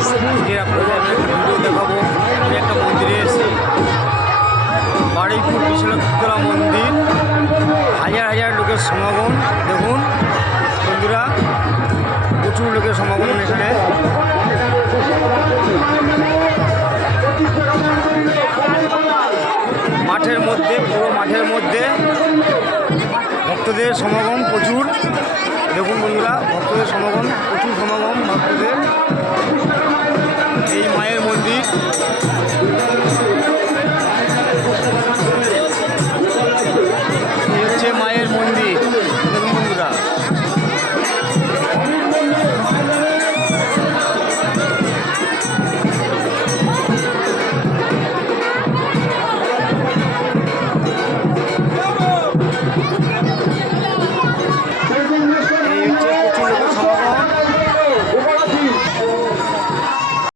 আজকে আপনাদের আমি একটা ভিডিও দেখাবো। আমি একটা মন্দিরে এসেছি, বারুইপুর বিশালতলা মন্দির। হাজার হাজার লোকের সমাগম। দেখুন বন্ধুরা, প্রচুর লোকের সমাগম এখানে। মাঠের মধ্যে, পুরো মাঠের মধ্যে ভক্তদের সমাগম প্রচুর। দেখুন বন্ধুরা, ভক্তদের সমাগম, প্রচুর সমাগম ভক্তদের।